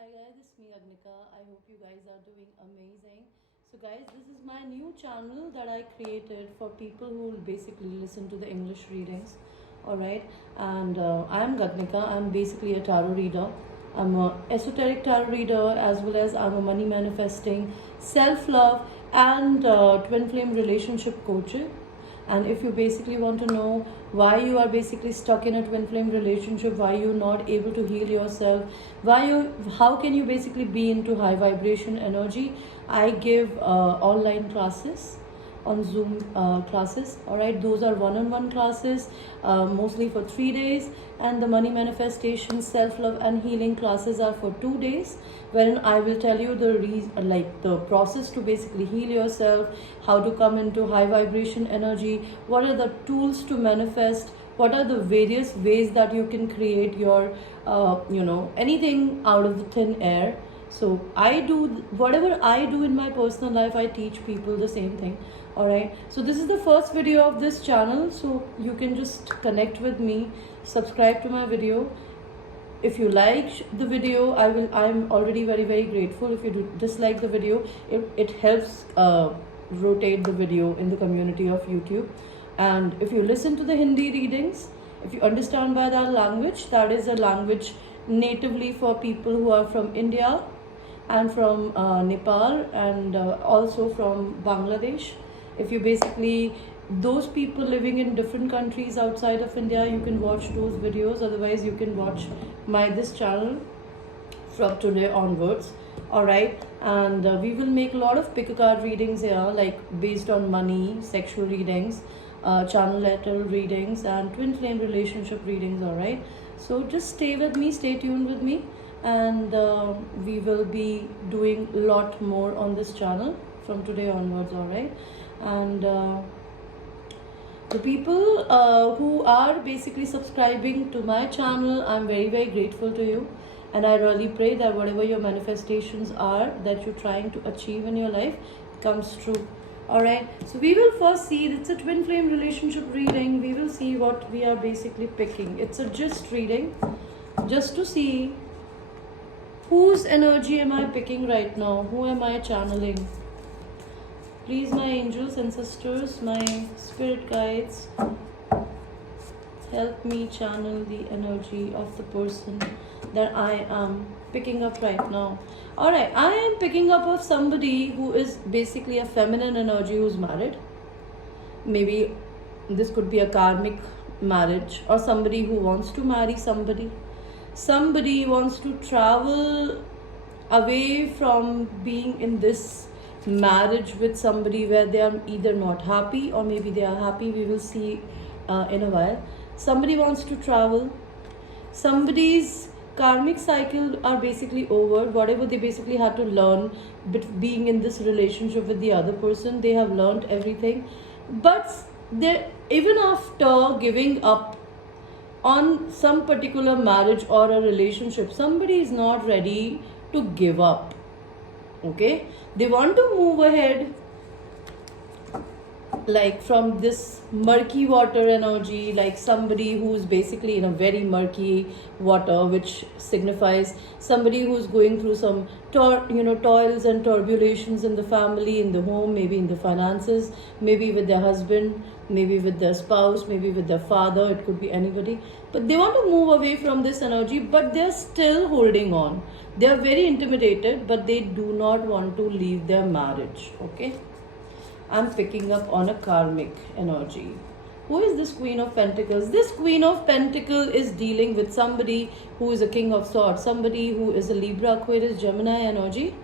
Hi guys, it's me Agnika. I hope you guys are doing amazing. So guys, this is my new channel that I created for people who will basically listen to the English readings. Alright, and I am Gagnika. I'm basically a tarot reader. I'm a esoteric tarot reader, as well as I'm a money manifesting, self-love and twin flame relationship coach. And if you basically want to know why you are basically stuck in a twin flame relationship, why you're not able to heal yourself, how can you basically be into high vibration energy, I give online classes on Zoom classes. All right, those are one-on-one classes, mostly for 3 days, and the money manifestation, self-love and healing classes are for 2 days, wherein I will tell you the process to basically heal yourself, how to come into high vibration energy, what are the tools to manifest, what are the various ways that you can create your anything out of the thin air. So I do whatever I do in my personal life, I teach people the same thing. All right, so this is the first video of this channel, so you can just connect with me, subscribe to my video. If you like the video, I'm already very grateful. If you dislike the video, it helps rotate the video in the community of YouTube. And if you listen to the Hindi readings, if you understand by that language, that is a language natively for people who are from India and from Nepal, and also from Bangladesh. If you basically, those people living in different countries outside of India, you can watch those videos. Otherwise, you can watch this channel from today onwards. All right, and we will make a lot of pick a card readings here, like based on money, sexual readings, channel letter readings, and twin flame relationship readings. All right, so just stay with me, stay tuned with me, and we will be doing a lot more on this channel from today onwards. All right, and the people who are basically subscribing to my channel, I'm very grateful to you, and I really pray that whatever your manifestations are that you're trying to achieve in your life comes true. All right, so we will first see, it's a twin flame relationship reading. We will see what we are basically picking. It's a gist reading, just to see whose energy am I picking right now, who am I channeling. Please, my angels and sisters, my spirit guides, help me channel the energy of the person that I am picking up right now. All right, I am picking up of somebody who is basically a feminine energy, who's married. Maybe this could be a karmic marriage, or somebody who wants to marry somebody. Somebody wants to travel away from being in this marriage with somebody where they are either not happy or maybe they are happy. We will see in a while. Somebody wants to travel. Somebody's karmic cycle are basically over. Whatever they basically had to learn being in this relationship with the other person, they have learned everything. But they, even after giving up on some particular marriage or a relationship, somebody is not ready to give up. Okay, they want to move ahead, like from this murky water energy, like somebody who's basically in a very murky water, which signifies somebody who's going through some toils and turbulations in the family, in the home, maybe in the finances, maybe with their husband, maybe with their spouse, maybe with their father. It could be anybody, but they want to move away from this energy, but they're still holding on. They are very intimidated, but they do not want to leave their marriage. Okay, I'm picking up on a karmic energy. Who is this Queen of Pentacles? This Queen of Pentacles is dealing with somebody who is a King of Swords, somebody who is a Libra, Aquarius, Gemini energy,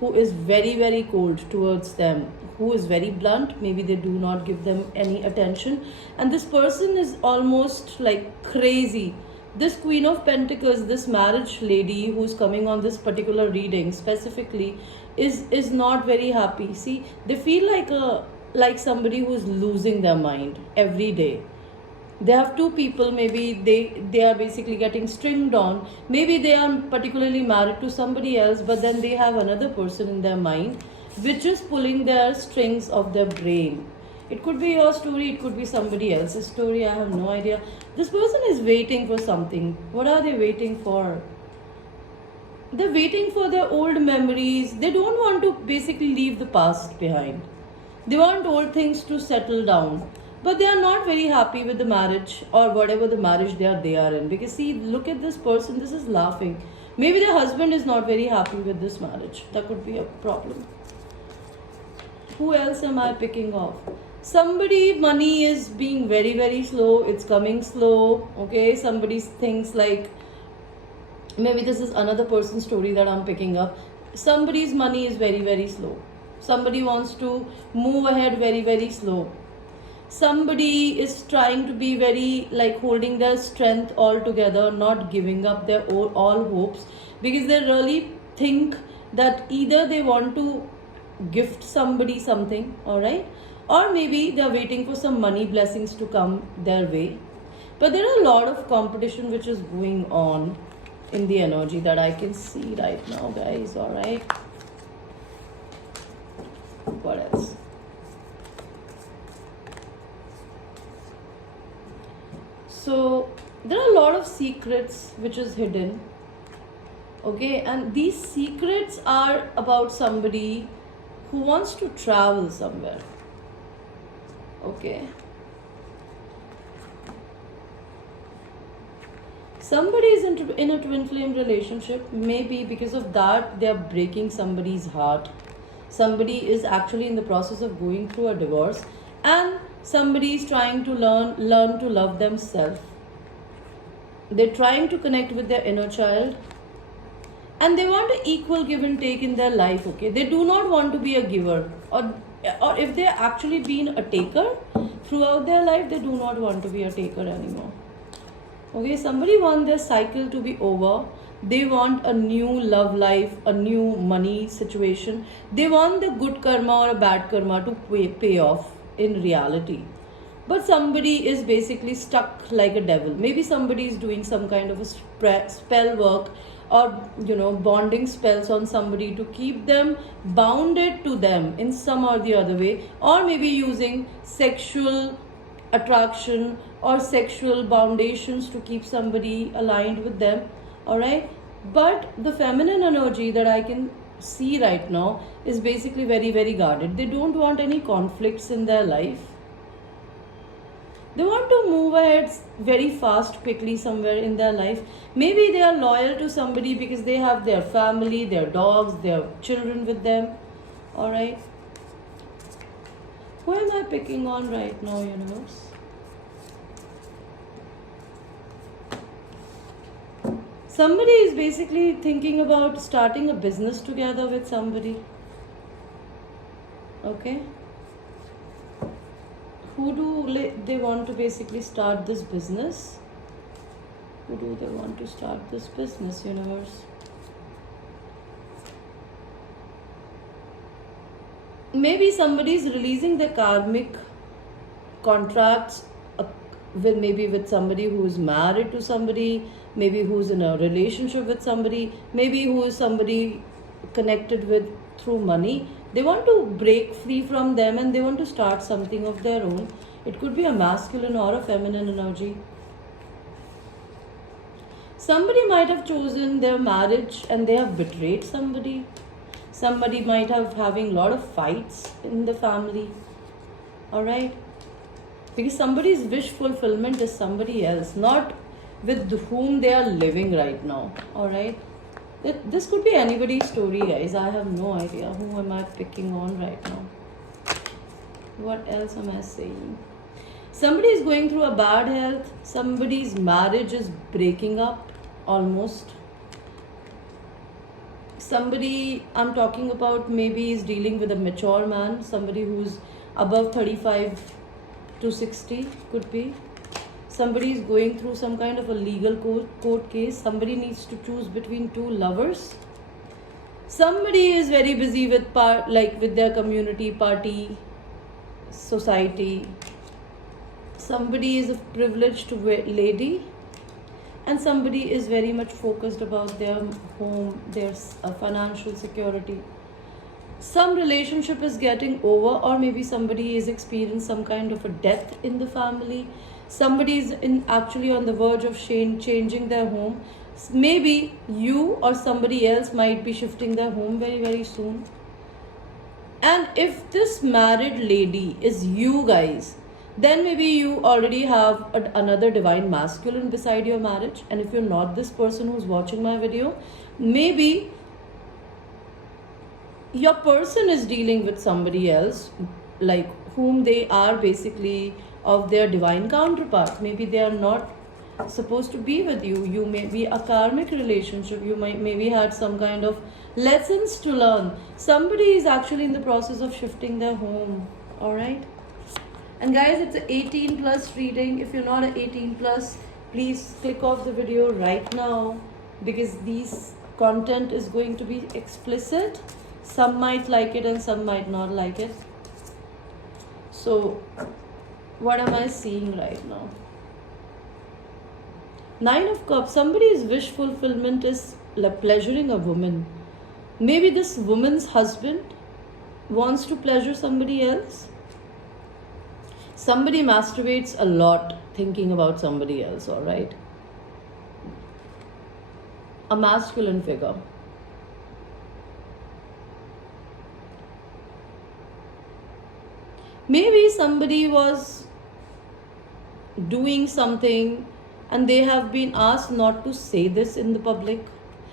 who is very cold towards them, who is very blunt. Maybe they do not give them any attention, and this person is almost like crazy. This Queen of Pentacles, this marriage lady who's coming on this particular reading specifically, is not very happy. See, they feel like somebody who's losing their mind every day. They have two people, maybe they are basically getting stringed on. Maybe they are particularly married to somebody else, but then they have another person in their mind which is pulling their strings of their brain. It could be your story, it could be somebody else's story, I have no idea. This person is waiting for something. What are they waiting for? they're waiting for their old memories. They don't want to basically leave the past behind. They want old things to settle down. But they are not very happy with the marriage or whatever the marriage they are in. Because see, look at this person, this is laughing. Maybe the husband is not very happy with this marriage. That could be a problem. Who else am I picking off? Somebody, money is being very, very slow. It's coming slow. Okay, somebody thinks like, maybe this is another person's story that I'm picking up. Somebody's money is very, very slow. Somebody wants to move ahead very, very slow. Somebody is trying to be very like holding their strength all together, not giving up their all hopes, because they really think that either they want to gift somebody something, all right, or maybe they're waiting for some money blessings to come their way. But there are a lot of competition which is going on in the energy that I can see right now, guys. All right, what else? So there are a lot of secrets which is hidden, okay, and these secrets are about somebody who wants to travel somewhere, okay. Somebody is in a twin flame relationship. Maybe because of that they are breaking somebody's heart. Somebody is actually in the process of going through a divorce, and somebody is trying to learn to love themselves. They're trying to connect with their inner child, and they want an equal give and take in their life, okay. They do not want to be a giver, or if they actually been a taker throughout their life, they do not want to be a taker anymore, okay. Somebody wants their cycle to be over. They want a new love life, a new money situation. They want the good karma or a bad karma to pay off in reality. But somebody is basically stuck like a devil. Maybe somebody is doing some kind of a spell work, or bonding spells on somebody to keep them bounded to them in some or the other way, or maybe using sexual attraction or sexual foundations to keep somebody aligned with them, all right. But the feminine energy that I can see right now is basically very, very guarded. They don't want any conflicts in their life. They want to move ahead very fast, quickly somewhere in their life. Maybe they are loyal to somebody because they have their family, their dogs, their children with them, all right. Who am I picking on right now, universe? Somebody is basically thinking about starting a business together with somebody, okay. Who do they want to basically start this business? Who do they want to start this business, universe? Maybe somebody is releasing their karmic contracts with somebody who is married to somebody, maybe who's in a relationship with somebody, maybe who is somebody connected with through money. They want to break free from them and they want to start something of their own. It could be a masculine or a feminine energy. Somebody might have chosen their marriage and they have betrayed somebody. Somebody might have having a lot of fights in the family, all right. Because somebody's wish fulfillment is somebody else, not with whom they are living right now, all right. This could be anybody's story, guys. I have no idea. Who am I picking on right now? What else am I saying? Somebody is going through a bad health. Somebody's marriage is breaking up almost. Somebody I'm talking about maybe is dealing with a mature man. Somebody who's above 35 to 60 could be. Somebody is going through some kind of a legal court case. Somebody needs to choose between two lovers. Somebody is very busy with with their community, party, society. Somebody is a privileged lady, and somebody is very much focused about their home, their financial security. Some relationship is getting over, or maybe somebody is experiencing some kind of a death in the family. Somebody is actually on the verge of changing their home. Maybe you or somebody else might be shifting their home very, very soon. And if this married lady is you guys, then maybe you already have another divine masculine beside your marriage. And if you're not this person who's watching my video, maybe your person is dealing with somebody else, like whom they are basically of their divine counterpart. Maybe they are not supposed to be with you. You may be a karmic relationship. You might maybe had some kind of lessons to learn. Somebody is actually in the process of shifting their home. All right. And guys, it's an 18 plus reading. If you're not an 18 plus, please click off the video right now, because these content is going to be explicit. Some might like it and some might not like it. So what am I seeing right now? 9 of Cups. Somebody's wish fulfillment is pleasuring a woman. Maybe this woman's husband wants to pleasure somebody else. Somebody masturbates a lot thinking about somebody else, all right? A masculine figure. Maybe somebody was doing something and they have been asked not to say this in the public.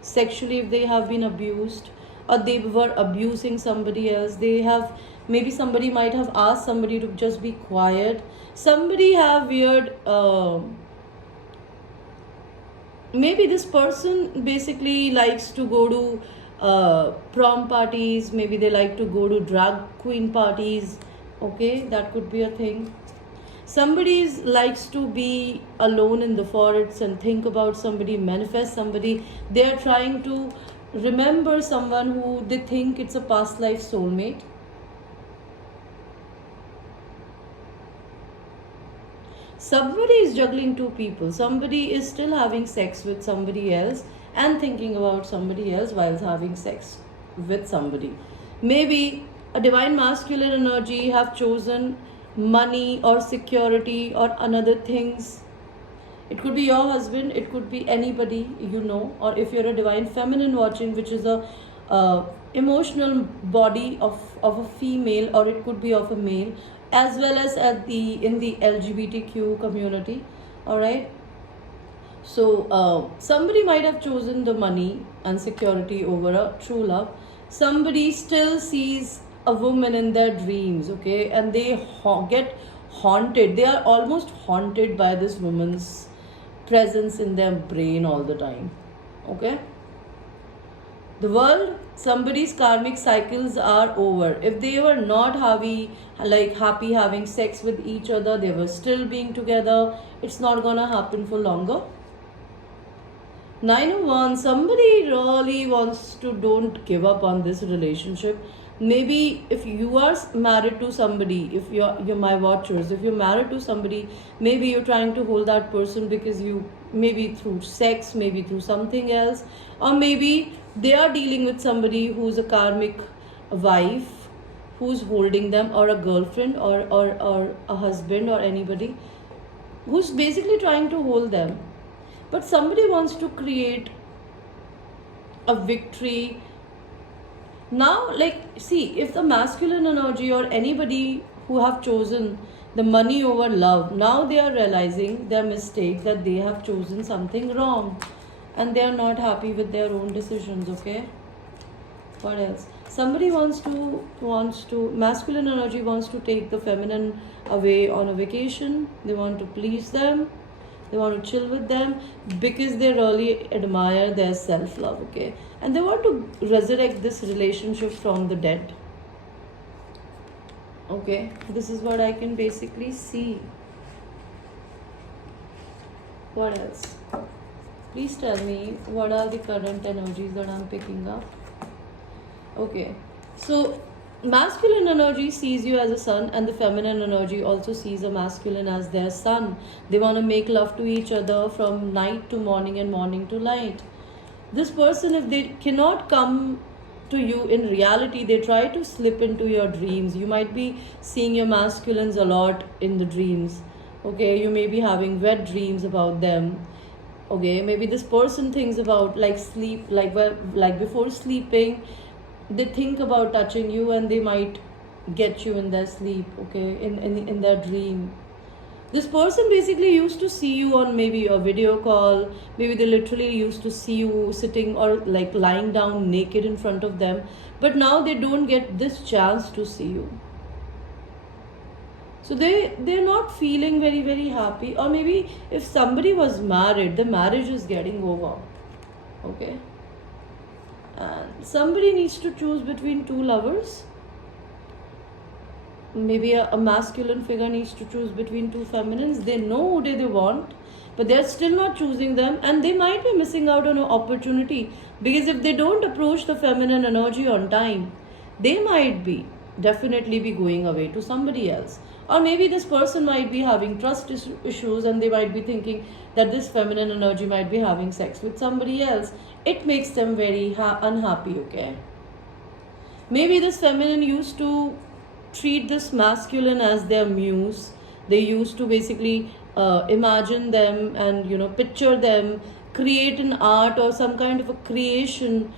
Sexually, if they have been abused or they were abusing somebody else, they have, maybe somebody might have asked somebody to just be quiet. Somebody have weird, maybe this person basically likes to go to prom parties. Maybe they like to go to drag queen parties. Okay, that could be a thing. Somebody likes to be alone in the forests and think about somebody, manifest somebody. They are trying to remember someone who they think it's a past life soulmate. Somebody is juggling two people. Somebody is still having sex with somebody else and thinking about somebody else while having sex with somebody. Maybe a divine masculine energy have chosen money or security or another things. It could be your husband, it could be anybody you know, or if you're a divine feminine watching, which is a emotional body of a female, or it could be of a male, as well as in the LGBTQ community. All right. So somebody might have chosen the money and security over a true love. Somebody still sees a woman in their dreams, okay, and they get haunted. They are almost haunted by this woman's presence in their brain all the time. Okay. The world, somebody's karmic cycles are over. If they were not happy having sex with each other, they were still being together, it's not gonna happen for longer. 9 of Wands, somebody really wants to don't give up on this relationship. Maybe if you are married to somebody, if you're my watchers, if you're married to somebody, maybe you're trying to hold that person because you, maybe through sex, maybe through something else, or maybe they are dealing with somebody who's a karmic wife who's holding them, or a girlfriend, or a husband, or anybody who's basically trying to hold them. But somebody wants to create a victory. Now, see, if the masculine energy or anybody who have chosen the money over love, now they are realizing their mistake, that they have chosen something wrong and they are not happy with their own decisions, okay? What else? Somebody wants to, masculine energy wants to take the feminine away on a vacation. They want to please them. They want to chill with them because they really admire their self-love, okay? And they want to resurrect this relationship from the dead. Okay, this is what I can basically see. What else? Please tell me, what are the current energies that I'm picking up? Okay, so masculine energy sees you as a son, and the feminine energy also sees a masculine as their son. They want to make love to each other from night to morning and morning to night. This person, if they cannot come to you in reality, they try to slip into your dreams. You might be seeing your masculines a lot in the dreams. Okay, you may be having wet dreams about them. Okay, maybe this person thinks about like sleep, like, well, like before sleeping they think about touching you, and they might get you in their sleep, okay, in their dream. This person basically used to see you on maybe a video call, maybe they literally used to see you sitting or like lying down naked in front of them, but now they don't get this chance to see you. So they're not feeling very happy. Or maybe if somebody was married, the marriage is getting over, okay, and somebody needs to choose between two lovers. Maybe a masculine figure needs to choose between two feminines. They know who they want, but they're still not choosing them, and they might be missing out on an opportunity, because if they don't approach the feminine energy on time, they might be definitely be going away to somebody else. Or maybe this person might be having trust issues, and they might be thinking that this feminine energy might be having sex with somebody else. It makes them very unhappy, okay? Maybe this feminine used to treat this masculine as their muse. They used to basically imagine them and, you know, picture them, create an art or some kind of a creation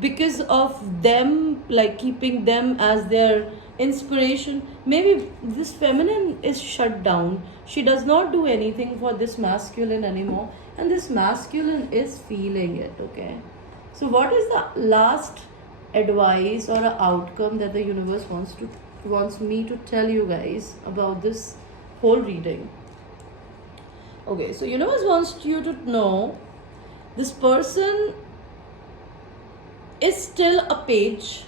because of them, like keeping them as their inspiration. Maybe this feminine is shut down. She does not do anything for this masculine anymore, and this masculine is feeling it, okay? So what is the last advice or a outcome that the universe wants me to tell you guys about this whole reading? Okay, so universe wants you to know this person is still a page.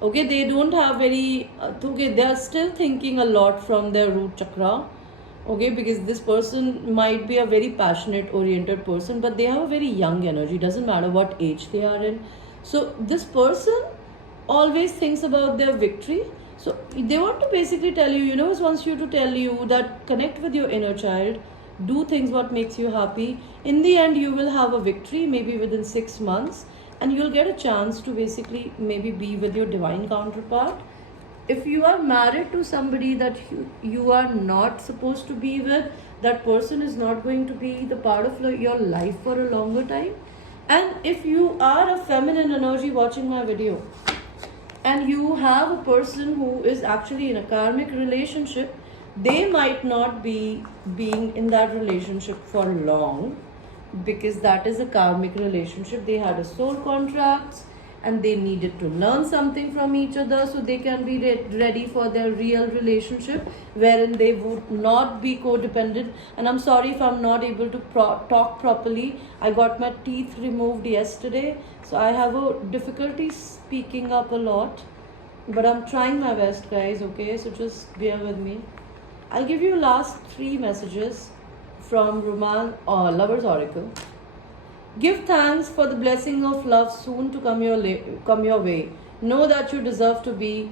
Okay, they don't have very okay, they are still thinking a lot from their root chakra. Okay, because this person might be a very passionate oriented person, but they have a very young energy. Doesn't matter what age they are in. So this person always thinks about their victory. So they want to basically tell you, universe wants you to tell you that connect with your inner child, do things what makes you happy. In the end, you will have a victory, maybe within 6 months, and you'll get a chance to basically maybe be with your divine counterpart. If you are married to somebody that you are not supposed to be with, that person is not going to be the part of your life for a longer time. And if you are a feminine energy watching my video, and you have a person who is actually in a karmic relationship, they might not be being in that relationship for long, because that is a karmic relationship. They had a soul contracts, and they needed to learn something from each other so they can be ready for their real relationship, wherein they would not be codependent. And I'm sorry if I'm not able to talk properly. I got my teeth removed yesterday, so I have a difficulty speaking up a lot, but I'm trying my best, guys, okay? So just bear with me. I'll give you last 3 messages from Roman Lover's Oracle. Give thanks for the blessing of love soon to come your way. Know that you deserve to be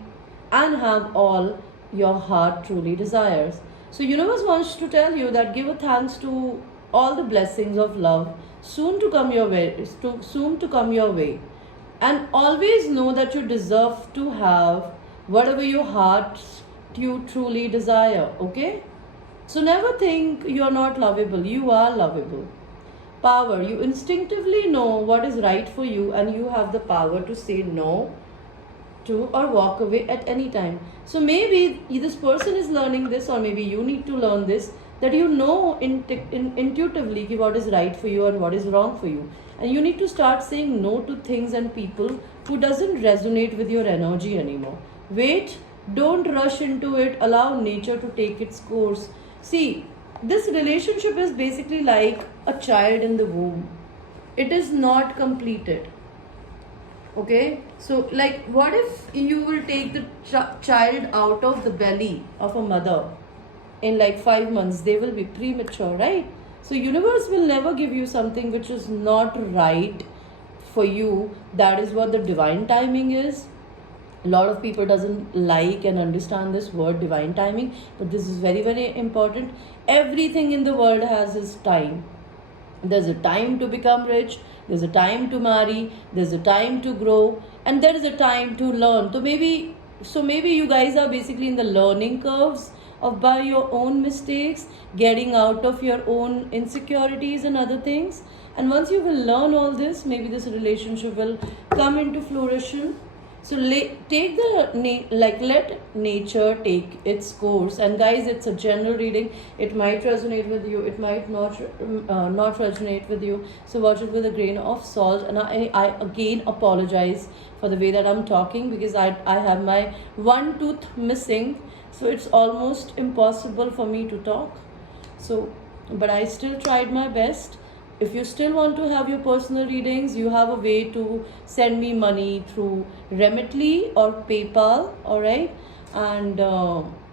and have all your heart truly desires. So universe wants to tell you that give a thanks to all the blessings of love soon to come your way. And always know that you deserve to have whatever your heart you truly desire, okay? So never think you are not lovable. You are lovable. Power. You instinctively know what is right for you, and you have the power to say no to or walk away at any time. So maybe this person is learning this, or maybe you need to learn this, that you know intuitively what is right for you and what is wrong for you. And you need to start saying no to things and people who doesn't resonate with your energy anymore. Wait, don't rush into it. Allow nature to take its course. See, this relationship is basically like a child in the womb. It is not completed. Okay, so like what if you will take the child out of the belly of a mother in like 5 months? They will be premature, right? So universe will never give you something which is not right for you. That is what the divine timing is. A lot of people doesn't like and understand this word divine timing, but this is very important. Everything in the world has its time. There's a time to become rich, there's a time to marry, there's a time to grow, and there is a time to learn. So maybe you guys are basically in the learning curves of by your own mistakes, getting out of your own insecurities and other things. And once you will learn all this, maybe this relationship will come into flourishing. So take let nature take its course. And guys, it's a general reading. It might resonate with you, it might not resonate with you. So watch it with a grain of salt. And I again apologize for the way that I'm talking, because I have my one tooth missing, so it's almost impossible for me to talk. So, but I still tried my best. If you still want to have your personal readings, you have a way to send me money through Remitly or PayPal, all right? And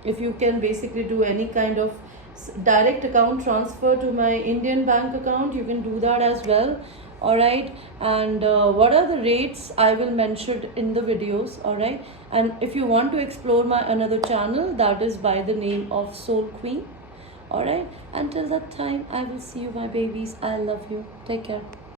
if you can basically do any kind of direct account transfer to my Indian bank account, you can do that as well, all right? And what are the rates, I will mention in the videos, all right? And if you want to explore my another channel, that is by the name of Soul Queen. All right, until that time, I will see you, my babies. I love you. Take care.